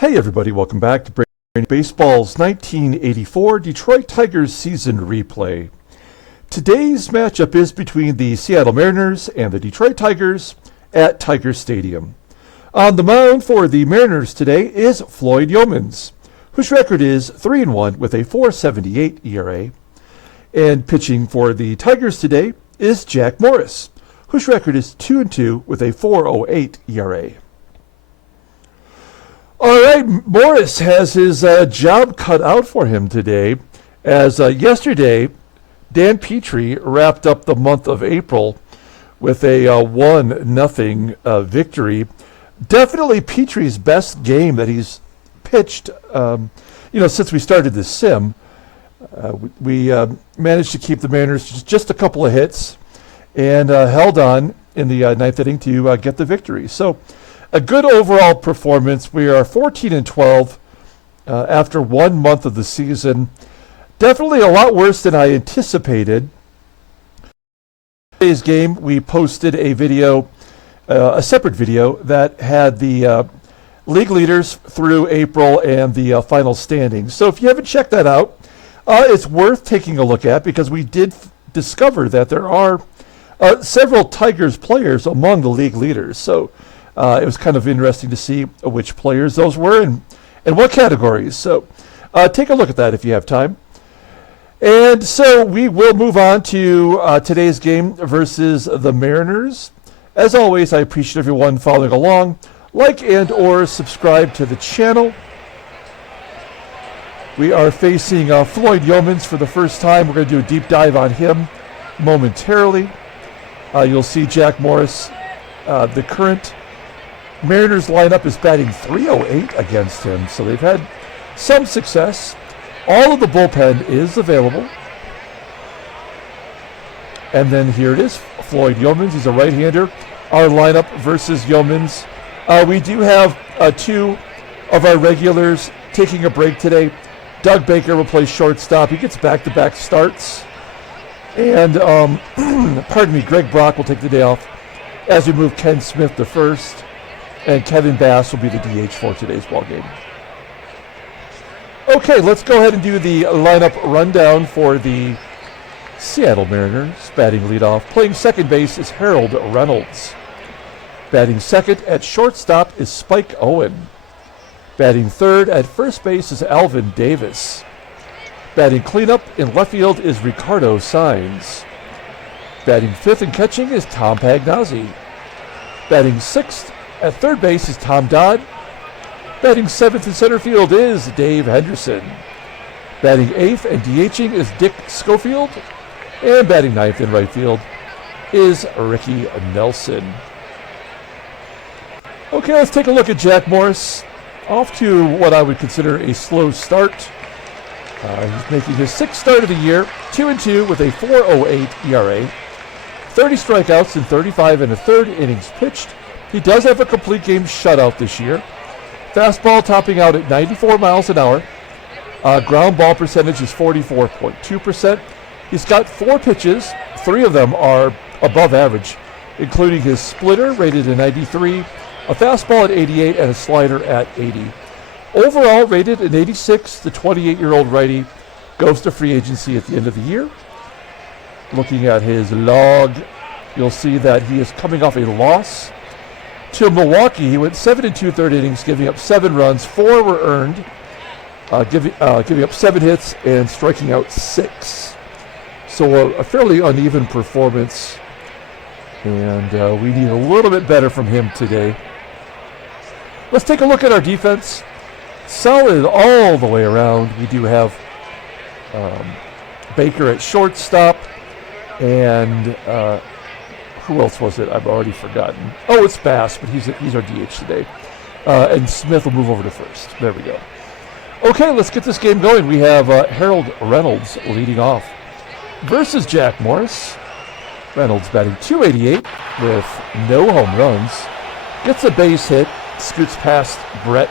Hey everybody, welcome back to Brainiac Baseball's 1984 Detroit Tigers season replay. Today's matchup is between the Seattle Mariners and the Detroit Tigers at Tiger Stadium. On the mound for the Mariners today is Floyd Youmans, whose record is 3-1 with a 4.78 ERA. And pitching for the Tigers today is Jack Morris, whose record is 2-2 with a 4.08 ERA. All right, Morris has his job cut out for him today, as yesterday Dan Petrie wrapped up the month of April with a 1-0 victory. Definitely Petrie's best game that he's pitched, since we started this sim. We managed to keep the Mariners just a couple of hits and held on in the ninth inning to get the victory. So a good overall performance. We are 14-12 after 1 month of the season. Definitely a lot worse than I anticipated. Today's game, we posted a video, a separate video that had the league leaders through April and the final standings. So if you haven't checked that out, it's worth taking a look at, because we did discover that there are several Tigers players among the league leaders. So it was kind of interesting to see which players those were and what categories. So take a look at that if you have time. And so we will move on to today's game versus the Mariners. As always, I appreciate everyone following along. Like and or subscribe to the channel. We are facing Floyd Youmans for the first time. We're going to do a deep dive on him momentarily. You'll see Jack Morris, the current Mariners lineup, is batting .308 against him, so they've had some success. All of the bullpen is available. And then here it is, Floyd Youmans. He's a right-hander. Our lineup versus Youmans. We do have two of our regulars taking a break today. Doug Baker will play shortstop. He gets back-to-back starts. And, Greg Brock will take the day off as we move Ken Smith to first. And Kevin Bass will be the DH for today's ballgame. Okay, let's go ahead and do the lineup rundown for the Seattle Mariners. Batting leadoff, playing second base is Harold Reynolds. Batting second at shortstop is Spike Owen. Batting third at first base is Alvin Davis. Batting cleanup in left field is Ricardo SAENZ. Batting fifth and catching is Tom Pagnozzi. Batting sixth at third base is Tom Dodd. Batting seventh in center field is Dave Henderson. Batting eighth and DHing is Dick Schofield. And batting ninth in right field is Ricky Nelson. Okay, let's take a look at Jack Morris. Off to what I would consider a slow start. He's making his sixth start of the year, 2-2 with a 4.08 ERA. 30 strikeouts in 35 and a third innings pitched. He does have a complete game shutout this year. Fastball topping out at 94 miles an hour. Ground ball percentage is 44.2%. He's got 4 pitches. 3 of them are above average, including his splitter rated at 93, a fastball at 88, and a slider at 80. Overall rated an 86, the 28-year-old righty goes to free agency at the end of the year. Looking at his log, you'll see that he is coming off a loss to Milwaukee. He went 7 2/3 innings, giving up 7 runs. 4 were earned, giving up 7 hits and striking out 6. So a fairly uneven performance, and we need a little bit better from him today. Let's take a look at our defense. Solid all the way around. We do have Baker at shortstop, and who else was it? I've already forgotten. Oh, it's Bass, but he's our DH today. And Smith will move over to first. There we go. Okay, let's get this game going. We have Harold Reynolds leading off versus Jack Morris. Reynolds batting .288 with no home runs. Gets a base hit, scoots past Brett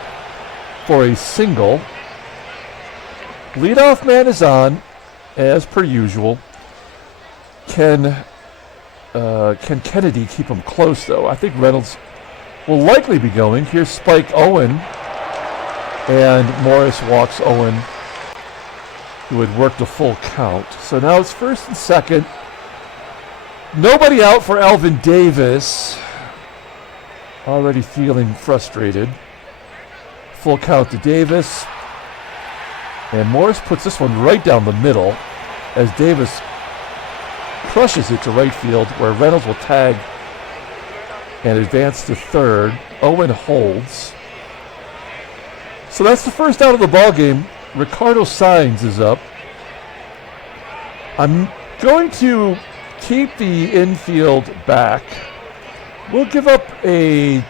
for a single. Leadoff man is on, as per usual. Can Kennedy keep him close, though? I think Reynolds will likely be going. Here's Spike Owen. And Morris walks Owen, who had worked a full count. So now it's first and second. Nobody out for Alvin Davis. Already feeling frustrated. Full count to Davis. And Morris puts this one right down the middle as Davis crushes it to right field, where Reynolds will tag and advance to third. Owen holds. So that's the first out of the ball game. Ricardo SAENZ is up. I'm going to keep the infield back. We'll give up a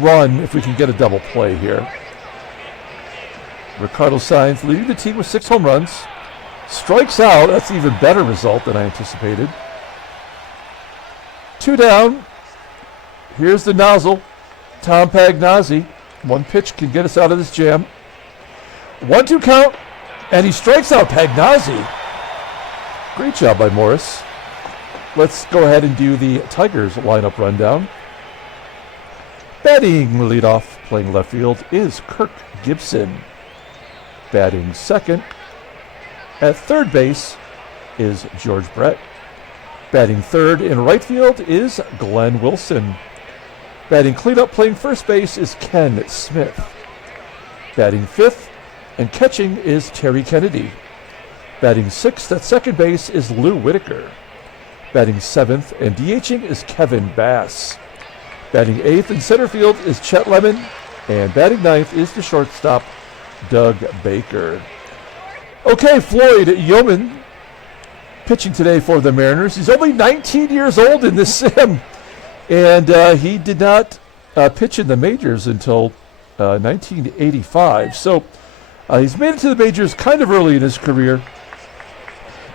run if we can get a double play here. Ricardo SAENZ leading the team with 6 home runs. Strikes out. That's an even better result than I anticipated. 2 down. Here's the nozzle. Tom PAGNOZZI. One pitch can get us out of this jam. 1-2 count. And he strikes out PAGNOZZI. Great job by Morris. Let's go ahead and do the Tigers lineup rundown. Batting leadoff, playing left field, is Kirk GIBSON. Batting second at third base is George Brett. Batting third in right field is Glenn Wilson. Batting cleanup, playing first base, is Ken Smith. Batting fifth and catching is Terry Kennedy. Batting sixth at second base is Lou Whitaker. Batting seventh and DHing is Kevin Bass. Batting eighth in center field is Chet Lemon. And batting ninth is the shortstop, Doug Baker. Okay, Floyd Youmans pitching today for the Mariners. He's only 19 years old in this sim. And he did not pitch in the majors until 1985. So he's made it to the majors kind of early in his career.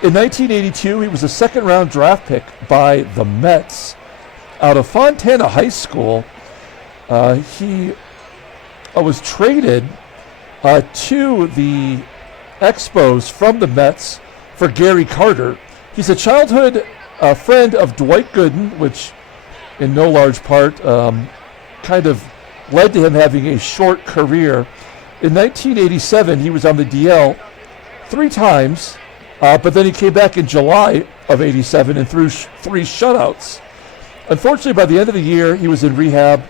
In 1982, he was a second-round draft pick by the Mets out of Fontana High School. He was traded to the Expos from the Mets for Gary Carter. He's a childhood friend of Dwight Gooden, which in no large part kind of led to him having a short career. In 1987, he was on the DL 3 times, but then he came back in July of 87 and threw 3 shutouts. Unfortunately, by the end of the year, he was in rehab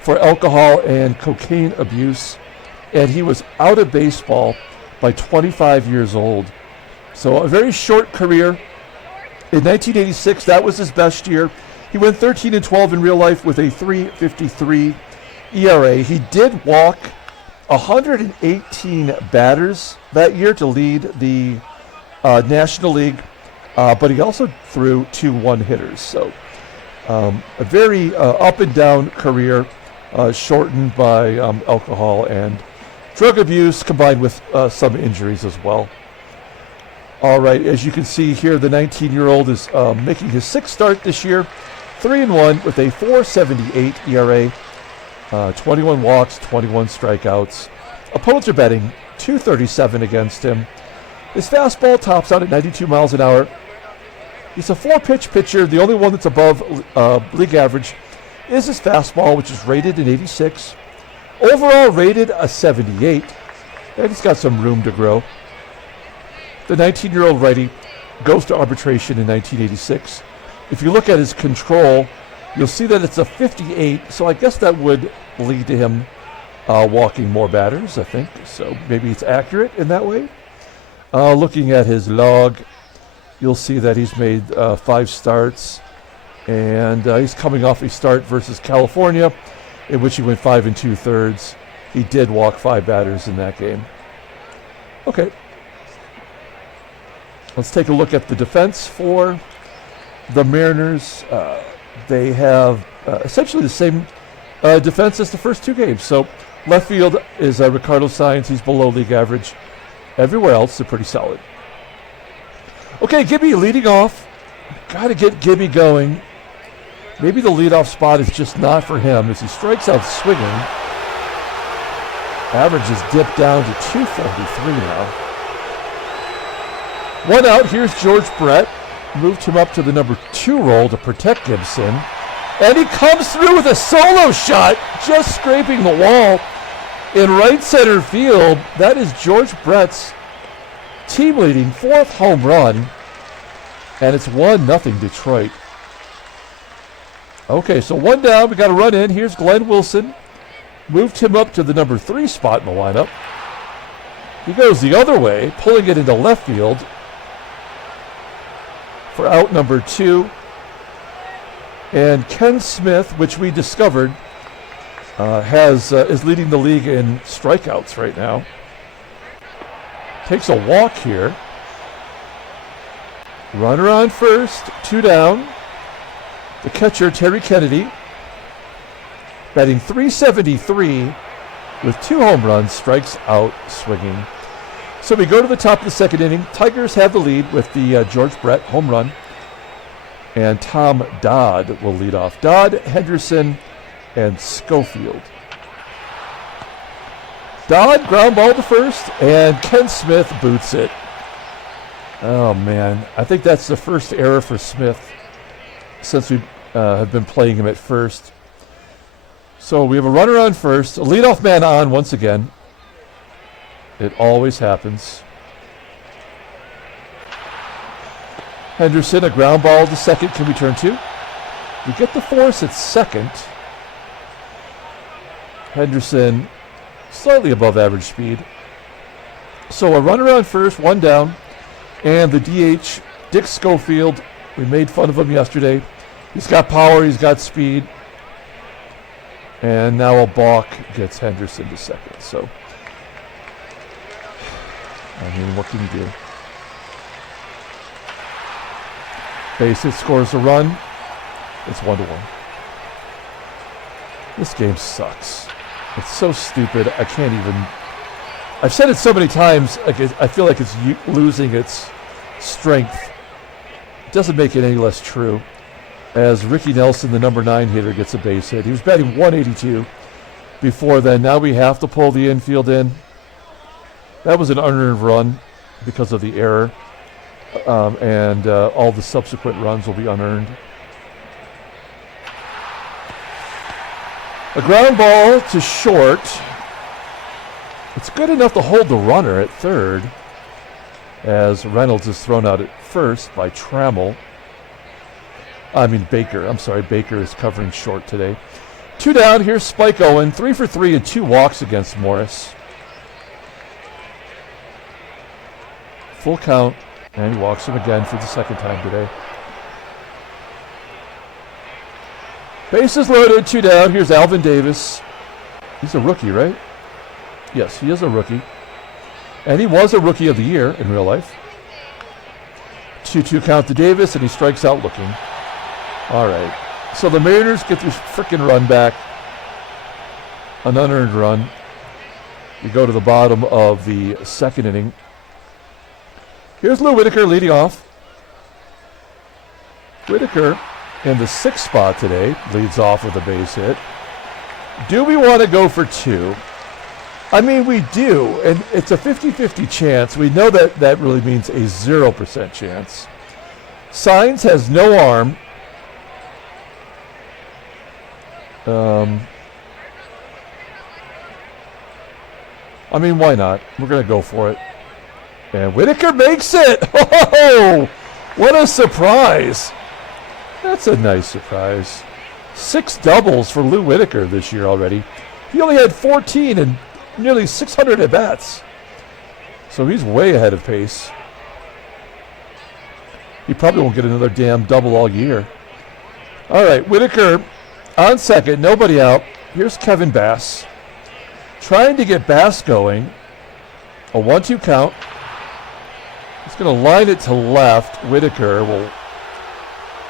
for alcohol and cocaine abuse, and he was out of baseball by 25 years old. So a very short career. In 1986, that was his best year. He went 13-12 in real life with a 3.53 ERA. He did walk 118 batters that year to lead the National League, but he also threw 2 one-hitters. So a very up and down career, shortened by alcohol and drug abuse combined with some injuries as well. All right, as you can see here, the 19-year-old is making his 6th start this year, 3-1 with a 4.78 ERA, 21 walks, 21 strikeouts. Opponents are batting .237 against him. His fastball tops out at 92 miles an hour. He's a 4-pitch pitcher. The only one that's above league average is his fastball, which is rated an 86. Overall rated a 78. And he's got some room to grow. The 19-year-old righty goes to arbitration in 1986. If you look at his control, you'll see that it's a 58, so I guess that would lead to him walking more batters, I think. So maybe it's accurate in that way. Looking at his log, you'll see that he's made 5 starts, and he's coming off a start versus California, in which he went 5 2/3. He did walk 5 batters in that game. Okay. Let's take a look at the defense for the Mariners. They have essentially the same defense as the first 2 games. So left field is Ricardo SAENZ. He's below league average. Everywhere else, they're pretty solid. Okay, Gibby leading off. Got to get Gibby going. Maybe the leadoff spot is just not for him as he strikes out swinging. Average is dipped down to 243 now. 1 out. Here's George Brett. Moved him up to the number 2 role to protect GIBSON. And he comes through with a solo shot, just scraping the wall. in right center field. That is George Brett's team-leading 4th home run, and it's 1-0 Detroit. Okay, so 1 down. We got a run in. Here's Glenn Wilson. Moved him up to the number 3 spot in the lineup. He goes the other way, pulling it into left field for out number 2. And Ken Smith, which we discovered, is leading the league in strikeouts right now. Takes a walk here. Runner on first, 2 down. The catcher, Terry Kennedy, batting .373 with 2 home runs, strikes out swinging. So we go to the top of the 2nd inning. Tigers have the lead with the George Brett home run. And Tom Dodd will lead off. Dodd, Henderson, and Schofield. Dodd, ground ball to first, and Ken Smith boots it. Oh, man. I think that's the first error for Smith since we have been playing him at first. So we have a runner on first, a leadoff man on once again. It always happens. Henderson, a ground ball to second. Can we turn 2? We get the force at second. Henderson, slightly above average speed. So a runner on first, 1 down. And the DH, Dick Schofield. We made fun of him yesterday. He's got power, he's got speed. And now a balk gets Henderson to second. So, I mean, what can you do? Base hit scores a run. It's 1-1. This game sucks. It's so stupid. I can't even. I've said it so many times. Like I feel like it's losing its strength. It doesn't make it any less true. As Ricky Nelson, the number 9 hitter, gets a base hit. He was batting .182 before then. Now we have to pull the infield in. That was an unearned run because of the error. And all the subsequent runs will be unearned. A ground ball to short. It's good enough to hold the runner at third, as Reynolds is thrown out at first by Baker. I'm sorry, Baker is covering short today. 2 down. Here's Spike Owen, 3 for 3 and 2 walks against Morris. Full count. And he walks him again for the 2nd time today. Bases loaded, 2 down. Here's Alvin Davis. He's a rookie, right? Yes, he is a rookie. And he was a rookie of the year in real life. 2-2 count to Davis, and he strikes out looking. All right. So the Mariners get this frickin' run back. An unearned run. We go to the bottom of the 2nd inning. Here's Lou Whitaker leading off. Whitaker in the 6th spot today leads off with a base hit. Do we want to go for 2? I mean, we do, and it's a 50-50 chance. We know that really means a 0% chance. SAENZ has no arm. I mean, why not? We're going to go for it. And Whitaker makes it! Oh, what a surprise! That's a nice surprise. 6 doubles for Lou Whitaker this year already. He only had 14 and nearly 600 at-bats. So he's way ahead of pace. He probably won't get another damn double all year. All right, Whitaker on second, nobody out. Here's Kevin Bass. Trying to get Bass going. A 1-2 count. He's going to line it to left. Whitaker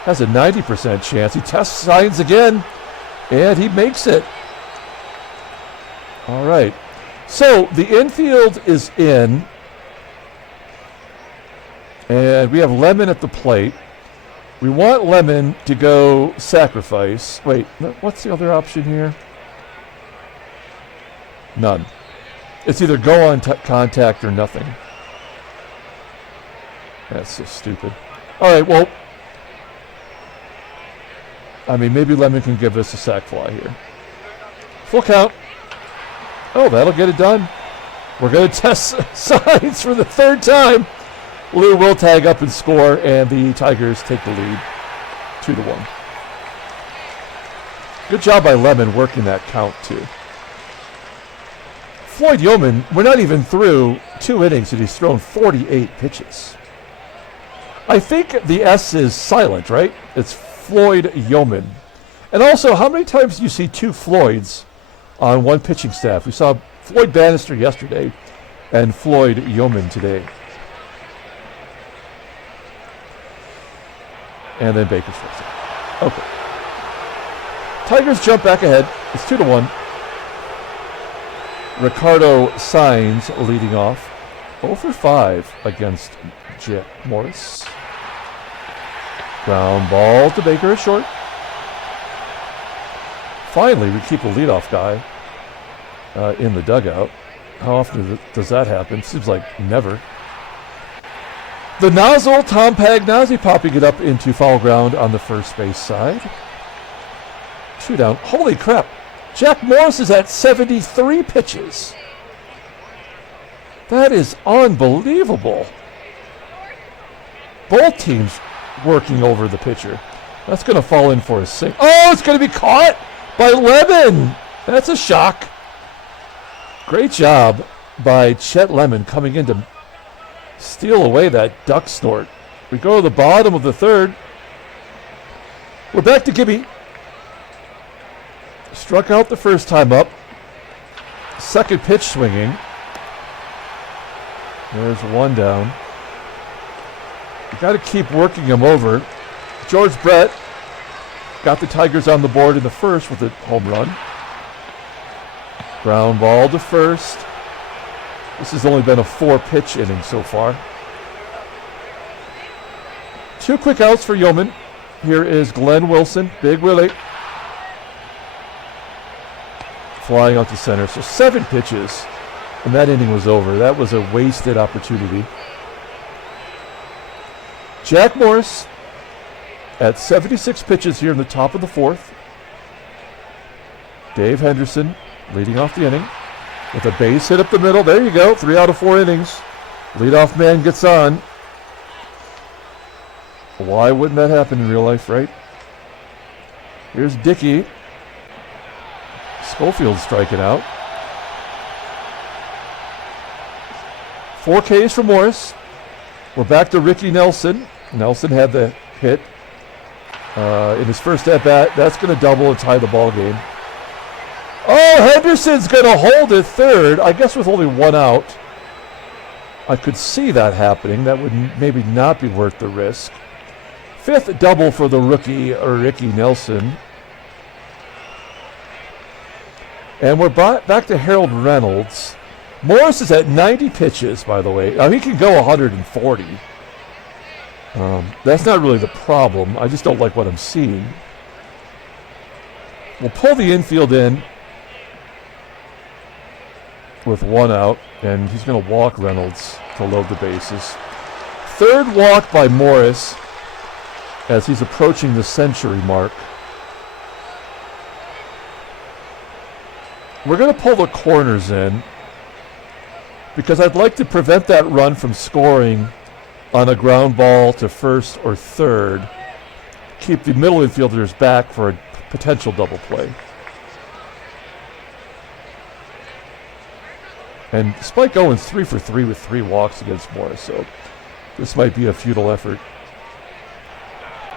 has a 90% chance. He tests SAENZ again, and he makes it. All right. So the infield is in, and we have Lemon at the plate. We want Lemon to go sacrifice. Wait, what's the other option here? None. It's either go on contact or nothing. That's so stupid. All right, well, I mean, maybe Lemon can give us a sac fly here. Full count. Oh, that'll get it done. We're going to test SAENZ for the third time. Lou will tag up and score, and the Tigers take the lead 2-1. Good job by Lemon working that count, too. Floyd Youmans, we're not even through 2 innings, and he's thrown 48 pitches. I think the S is silent, right? It's Floyd Youmans. And also, how many times do you see 2 Floyds on one pitching staff? We saw Floyd Bannister yesterday and Floyd Youmans today. And then Baker strikes out. Okay. Tigers jump back ahead. It's 2-1. Ricardo SAENZ leading off. 0 for 5 against Jet Morris. Ground ball to Baker at short. Finally, we keep a leadoff guy in the dugout. How often does that happen? Seems like never. The nozzle, Tom PAGNOZZI popping it up into foul ground on the first base side. 2 down. Holy crap. Jack Morris is at 73 pitches. That is unbelievable. Both teams working over the pitcher. That's going to fall in for a sink. Oh, it's going to be caught by Lemon. That's a shock. Great job by Chet Lemon coming in to steal away that duck snort. We go to the bottom of the third. We're back to Gibby. Struck out the first time up. Second pitch swinging. There's 1 down. You got to keep working him over. George Brett got the Tigers on the board in the first with a home run. Ground ball to first. This has only been a 4-pitch inning so far. 2 quick outs for Youmans. Here is Glenn Wilson, Big Willie. Flying out to center. So 7 pitches, and that inning was over. That was a wasted opportunity. Jack Morris at 76 pitches here in the top of the 4th. Dave Henderson leading off the inning with a base hit up the middle. There you go. 3 out of 4 innings. Leadoff man gets on. Why wouldn't that happen in real life, right? Here's Dickey. Schofield striking out. 4 Ks for Morris. We're back to Ricky Nelson. Nelson had the hit in his first at-bat. That's going to double and tie the ball game. Oh, Henderson's going to hold it third. I guess with only 1 out. I could see that happening. That would maybe not be worth the risk. 5th double for the rookie, Ricky Nelson. And we're back to Harold Reynolds. Morris is at 90 pitches, by the way. Now, he can go 140. That's not really the problem. I just don't like what I'm seeing. We'll pull the infield in with 1 out, and he's going to walk Reynolds to load the bases. 3rd walk by Morris as he's approaching the century mark. We're going to pull the corners in because I'd like to prevent that run from scoring on a ground ball to first or third. Keep the middle infielders back for a potential double play. And Spike Owens 3 for 3 with 3 walks against Morris, so this might be a futile effort.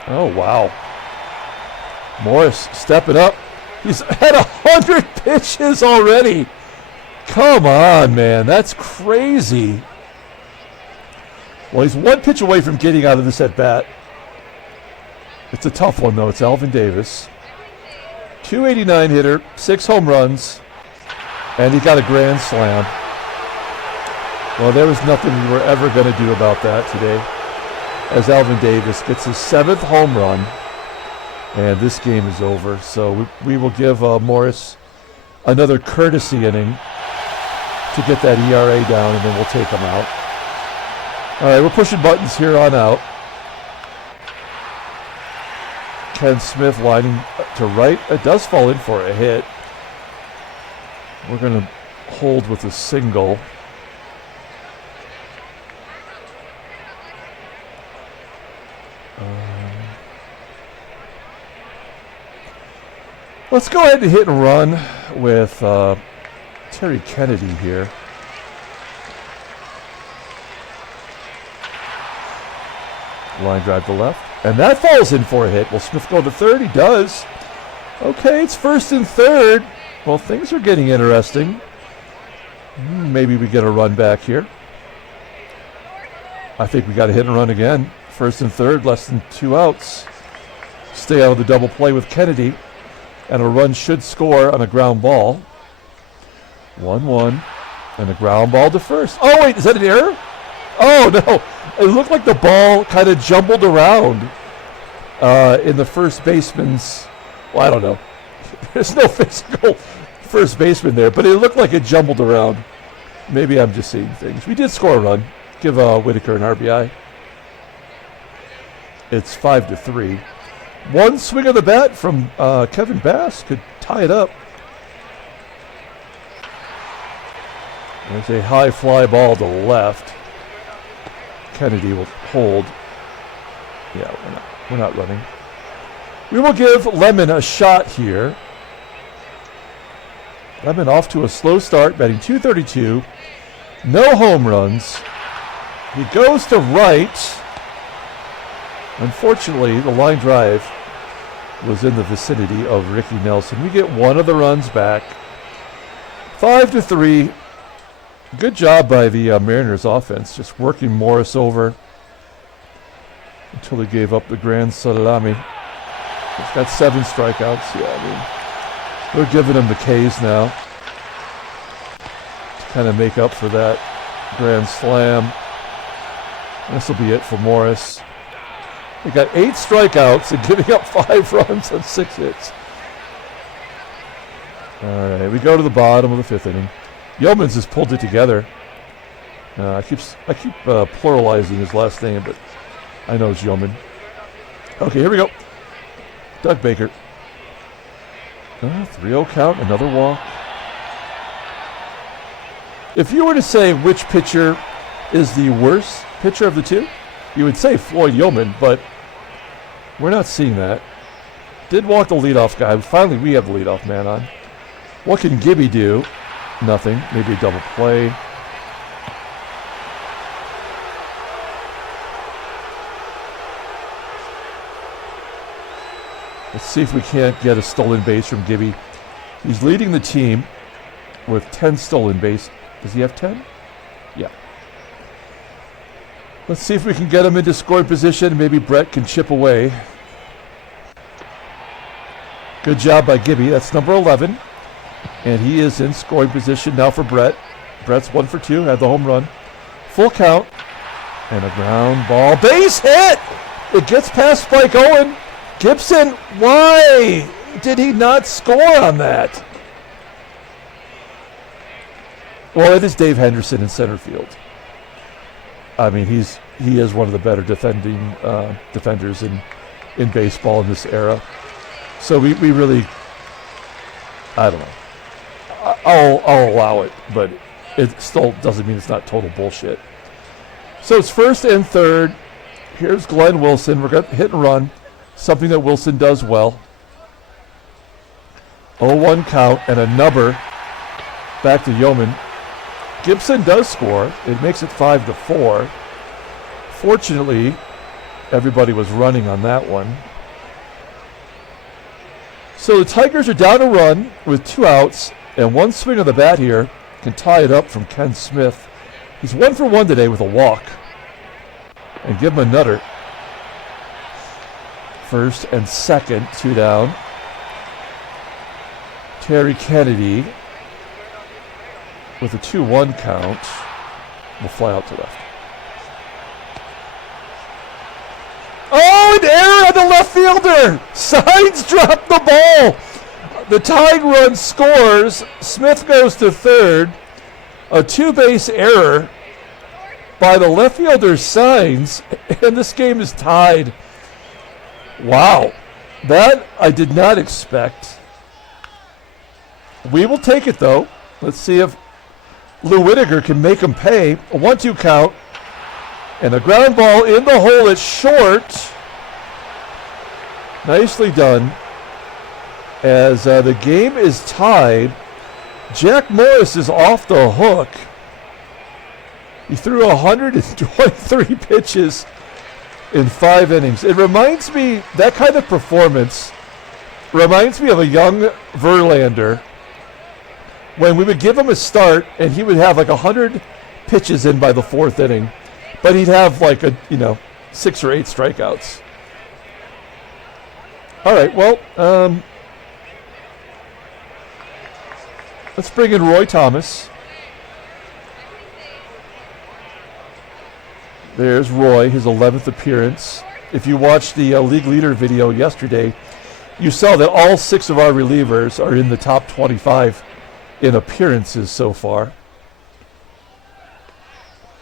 Oh, wow. Morris stepping up. He's at 100 pitches already. Come on, man. That's crazy. Well, he's 1 pitch away from getting out of this at-bat. It's a tough one, though. It's Alvin Davis. 289 hitter, 6 home runs, and he got a grand slam. Well, there was nothing we were ever going to do about that today, as Alvin Davis gets his 7th home run, and this game is over. So we will give Morris another courtesy inning to get that ERA down, and then we'll take him out. All right, we're pushing buttons here on out. Ken Smith lining to right. It does fall in for a hit. We're going to hold with a single. Let's go ahead and hit and run with Terry Kennedy here. Line drive to left. And that falls in for a hit. Will Smith go to third? He does. Okay, it's first and third. Well, things are getting interesting. Maybe we get a run back here. I think we got to hit and run again. First and third, less than 2 outs. Stay out of the double play with Kennedy. And a run should score on a ground ball. 1-1. And a ground ball to first. Oh, wait, is that an error? Oh, no. It looked like the ball kind of jumbled around in the first baseman's... Well, I don't know. There's no physical first baseman there, but it looked like it jumbled around. Maybe I'm just seeing things. We did score a run. Give Whitaker an RBI. It's 5-3. One swing of the bat from Kevin Bass could tie it up. There's a high fly ball to left. Kennedy will hold. Yeah, we're not running. We will give Lemon a shot here. Lemon off to a slow start, batting .232. No home runs. He goes to right. Unfortunately, the line drive was in the vicinity of Ricky Nelson. We get one of the runs back. 5-3. Good job by the Mariners offense, just working Morris over until he gave up the grand salami. He's got 7 strikeouts. Yeah, I mean, they're giving him the Ks now to kind of make up for that grand slam. This will be it for Morris. He got 8 strikeouts and giving up 5 runs on 6 hits. All right, we go to the bottom of the 5th inning. Youmans has pulled it together. I keep pluralizing his last name, but I know it's Youmans. Okay, here we go. Doug Baker. 3-0 count, another walk. If you were to say which pitcher is the worst pitcher of the two, you would say Floyd Youmans, but we're not seeing that. Did walk the leadoff guy. Finally, we have the leadoff man on. What can Gibby do? Nothing. Maybe a double play. Let's see if we can't get a stolen base from Gibby. He's leading the team with 10 stolen base. Does he have 10? Yeah. Let's see if we can get him into scoring position. Maybe Brett can chip away. Good job by Gibby. That's number 11. And he is in scoring position now for Brett. Brett's 1 for 2, had the home run. Full count. And a ground ball. Base hit! It gets past Spike Owen. Gibson, why did he not score on that? Well, it is Dave Henderson in center field. I mean, he is one of the better defenders in baseball in this era. So we really, I don't know. I'll allow it, but it still doesn't mean it's not total bullshit. So it's first and third. Here's Glenn Wilson. We're going to hit and run, something that Wilson does well. 0-1 count and a number back to Youmans. Gibson does score. It makes it 5-4. Fortunately, everybody was running on that one. So the Tigers are down a run with 2 outs, and one swing of the bat here can tie it up from Ken Smith. He's 1 for 1 today with a walk. And give him a nutter. First and second, 2 down. Terry Kennedy with a 2-1 count will fly out to left. Oh, an error on the left fielder! SAENZ dropped the ball! The tying run scores. Smith goes to third. A 2-base error by the left fielder SAENZ, and this game is tied. Wow. That I did not expect. We will take it, though. Let's see if Lou Whitaker can make him pay. A 1-2 count. And a ground ball in the hole. It's short. Nicely done. As the game is tied, Jack Morris is off the hook. He threw 123 pitches in 5 innings. It reminds me, that kind of performance reminds me of a young Verlander when we would give him a start and he would have like 100 pitches in by the 4th inning, but he'd have like 6 or 8 strikeouts. All right, well, let's bring in Roy Thomas. There's Roy, his 11th appearance. If you watched the league leader video yesterday, you saw that all 6 of our relievers are in the top 25 in appearances so far,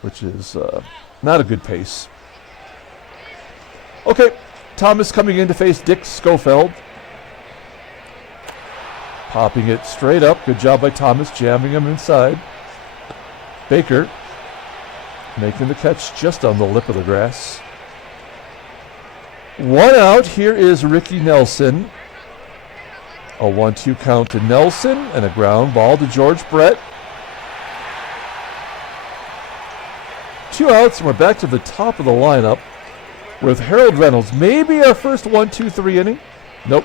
which is not a good pace. Okay, Thomas coming in to face Dick Schofield. Popping it straight up. Good job by Thomas, jamming him inside. Baker making the catch just on the lip of the grass. 1 out. Here is Ricky Nelson. A 1-2 count to Nelson and a ground ball to George Brett. 2 outs and we're back to the top of the lineup with Harold Reynolds. Maybe our first 1-2-3 inning. Nope.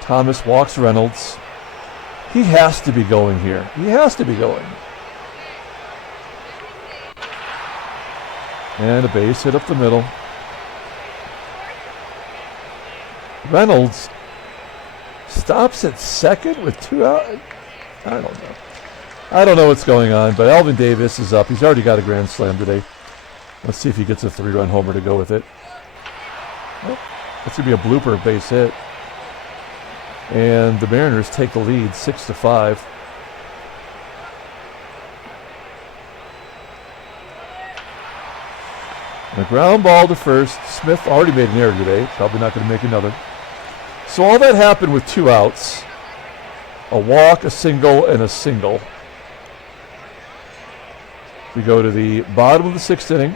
Thomas walks Reynolds. He has to be going here. He has to be going. And a base hit up the middle. Reynolds stops at second with 2 out. I don't know. I don't know what's going on, but Alvin Davis is up. He's already got a grand slam today. Let's see if he gets a 3-run homer to go with it. Oh, that's going to be a blooper base hit. And the Mariners take the lead 6-5. And a ground ball to first. Smith already made an error today. Probably not going to make another. So all that happened with 2 outs. A walk, a single, and a single. We go to the bottom of the 6th inning.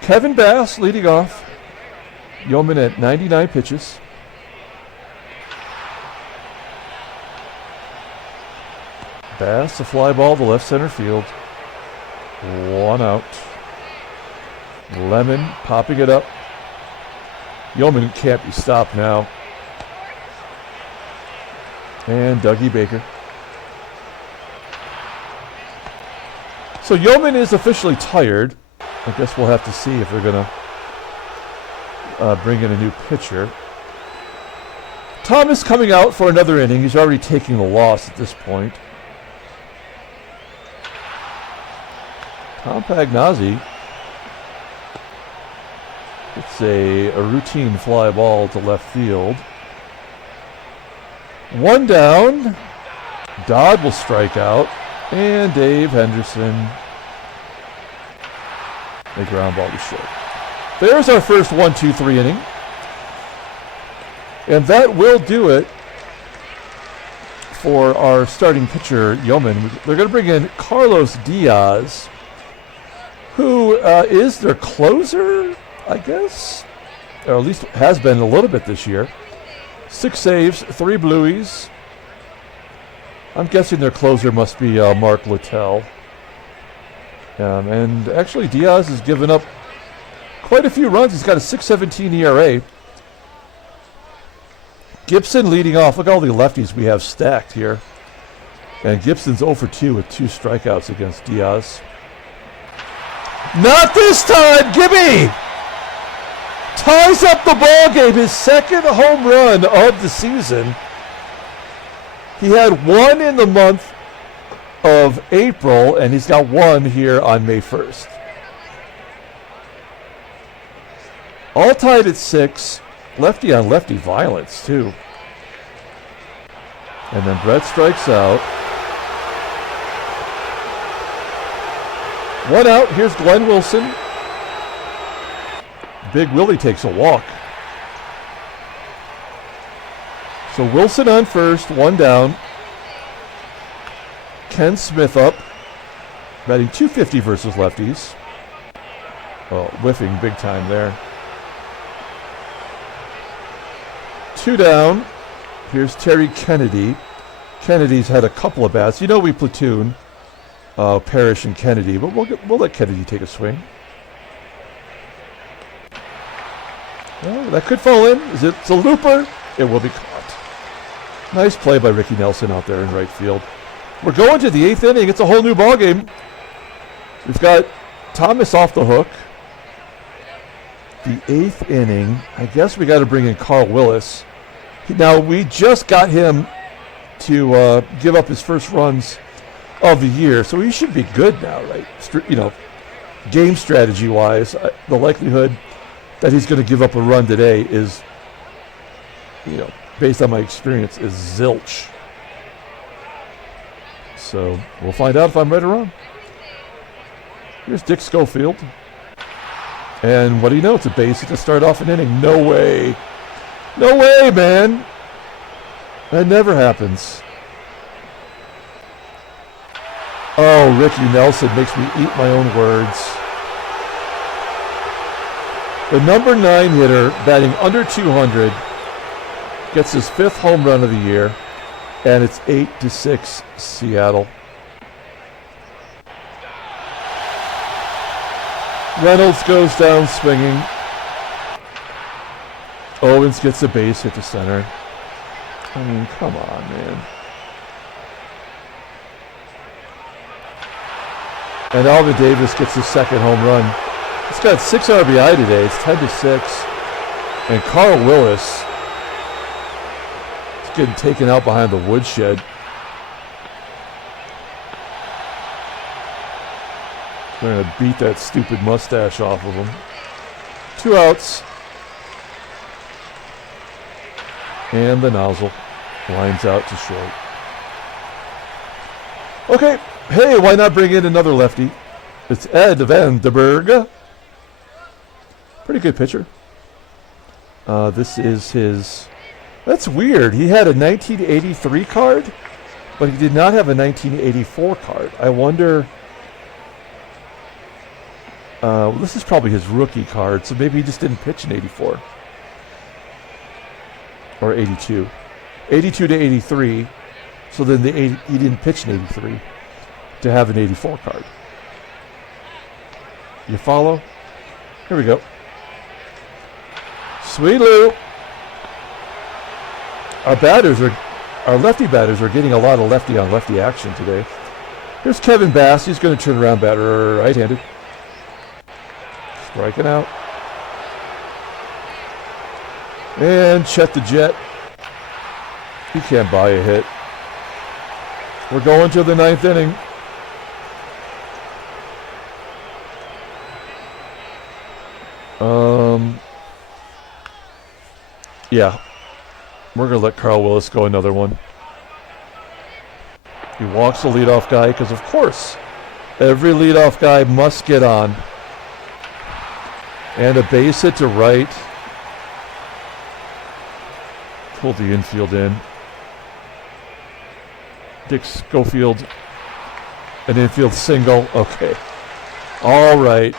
Kevin Bass leading off. Youmans at 99 pitches. Bass, a fly ball to left center field. 1 out. Lemon popping it up. Youmans can't be stopped now. And Dougie Baker. So Youmans is officially tired. I guess we'll have to see if they're going to bring in a new pitcher. Thomas coming out for another inning. He's already taking the loss at this point. Tom PAGNOZZI. It's a routine fly ball to left field. 1 down. Dodd will strike out. And Dave Henderson. A ground ball to short. There's our first 1-2-3 inning. And that will do it for our starting pitcher, Youmans. They're going to bring in Carlos Diaz, who is their closer, I guess, or at least has been a little bit this year. 6 saves, 3 blueys. I'm guessing their closer must be Mark Littell. And actually, Diaz has given up quite a few runs. He's got a 6.17 ERA. Gibson leading off. Look at all the lefties we have stacked here. And Gibson's 0 for 2 with 2 strikeouts against Diaz. Not this time, Gibby! Ties up the ball game, his 2nd home run of the season. He had 1 in the month of April, and he's got 1 here on May 1st. All tied at 6. Lefty on lefty violence, too. And then Brett strikes out. 1 out. Here's Glenn Wilson. Big Willie takes a walk. So Wilson on first, one down. Ken Smith up, batting .250 versus lefties. Oh, whiffing big time there. 2 down. Here's Terry Kennedy. Kennedy's had a couple of bats. You know we platoon Parrish and Kennedy, but we'll let Kennedy take a swing. Oh, that could fall in. It's a looper. It will be caught. Nice play by Ricky Nelson out there in right field. We're going to the 8th inning. It's a whole new ball game. We've got Thomas off the hook. The 8th inning. I guess we got to bring in Carl Willis. Now, we just got him to give up his first runs of the year, so he should be good now, right? You know, game strategy-wise, the likelihood that he's going to give up a run today is, you know, based on my experience, is zilch. So we'll find out if I'm right or wrong. Here's Dick Schofield. And what do you know? It's a base hit to start off an inning. No way. No way, man. That never happens. Oh, Ricky Nelson makes me eat my own words. The number 9 hitter, batting under 200, gets his 5th home run of the year, and it's 8-6 Seattle. Reynolds goes down swinging. Owens gets a base hit to center. I mean, come on, man. And Alvin Davis gets his 2nd home run. He's got 6 RBI today. It's 10-6. And Carl Willis is getting taken out behind the woodshed. They're going to beat that stupid mustache off of him. 2 outs. And the nozzle lines out to short. Okay. Hey, why not bring in another lefty? It's Ed Vandenberg. Pretty good pitcher. This is his... That's weird. He had a 1983 card, but he did not have a 1984 card. I wonder... this is probably his rookie card, so maybe he just didn't pitch in 84. Or 82. 82 to 83. So then he didn't pitch in 83 to have an 84 card. You follow? Here we go. Sweet Lou. Our lefty batters are getting a lot of lefty on lefty action today. Here's Kevin Bass. He's going to turn around batter right-handed. Striking out. And Chet the Jet. He can't buy a hit. We're going to the 9th inning. Yeah. We're going to let Carl Willis go another one. He walks the leadoff guy because, of course, every leadoff guy must get on. And a base hit to right. Pulled the infield in. Dick Schofield, an infield single. Okay. All right.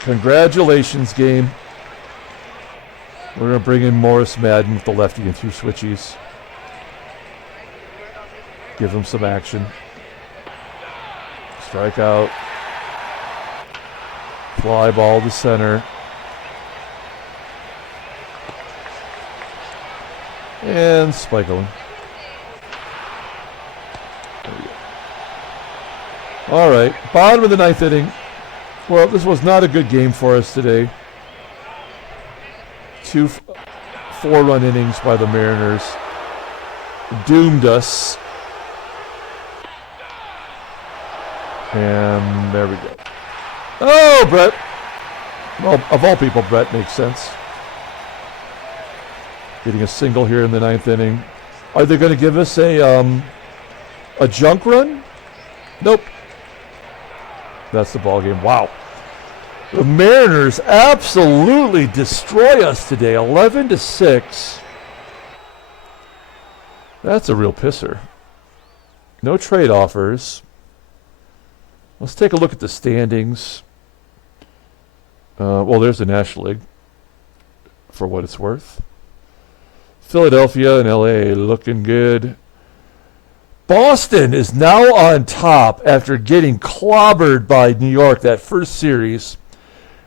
Congratulations, game. We're going to bring in Morris Madden with the lefty and 2 switchies. Give him some action. Strikeout. Fly ball to center. And spike him. All right, bottom of the 9th inning. Well, this was not a good game for us today. 2 4-run innings by the Mariners doomed us. And there we go. Oh, Brett. Well, of all people, Brett makes sense. Getting a single here in the 9th inning. Are they going to give us a junk run? Nope. That's the ball game. Wow. The Mariners absolutely destroy us today. 11-6. That's a real pisser. No trade offers. Let's take a look at the standings. Well, there's the National League, for what it's worth. Philadelphia and LA looking good. Boston is now on top after getting clobbered by New York that first series.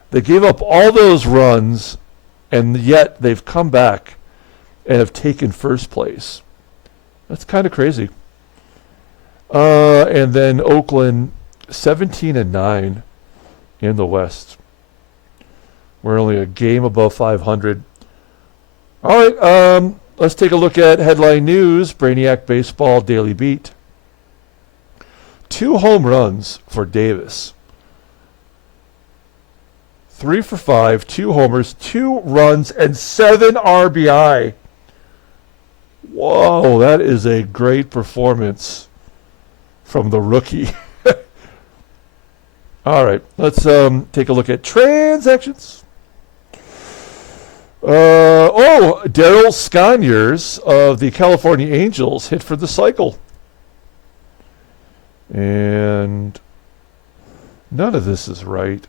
They gave up all those runs, and yet they've come back and have taken first place. That's kind of crazy. And then Oakland, 17-9 in the West. We're only a game above 500. All right, let's take a look at headline news. Brainiac Baseball Daily Beat. 2 home runs for Davis. 3 for 5, 2 homers, 2 runs, and 7 RBI. Whoa, that is a great performance from the rookie. All right, let's take a look at transactions. Daryl Sconyers of the California Angels hit for the cycle. And none of this is right.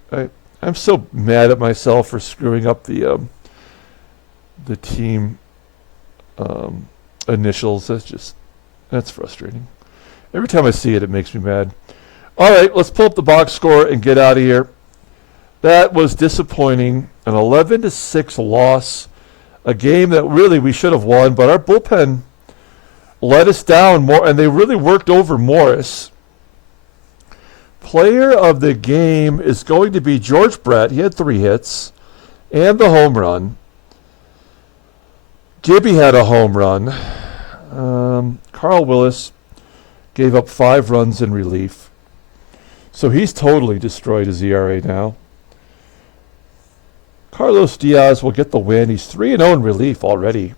I'm so mad at myself for screwing up the team initials. That's frustrating. Every time I see it, it makes me mad. All right, let's pull up the box score and get out of here. That was disappointing. An 11-6 loss. A game that really we should have won, but our bullpen let us down more, and they really worked over Morris. Player of the game is going to be George Brett. He had 3 hits and the home run. Gibby had a home run. Carl Willis gave up 5 runs in relief. So he's totally destroyed his ERA now. Carlos Diaz will get the win. He's 3-0 in relief already.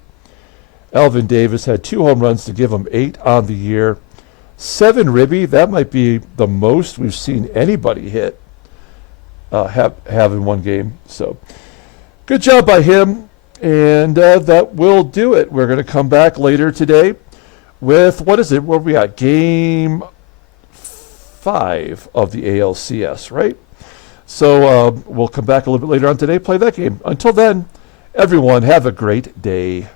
Alvin Davis had 2 home runs to give him 8 on the year. 7 ribby. That might be the most we've seen anybody hit have in one game. So good job by him. And that will do it. We're going to come back later today with, what is it? Where we at? Game 5 of the ALCS, right? So we'll come back a little bit later on today, play that game. Until then, everyone, have a great day.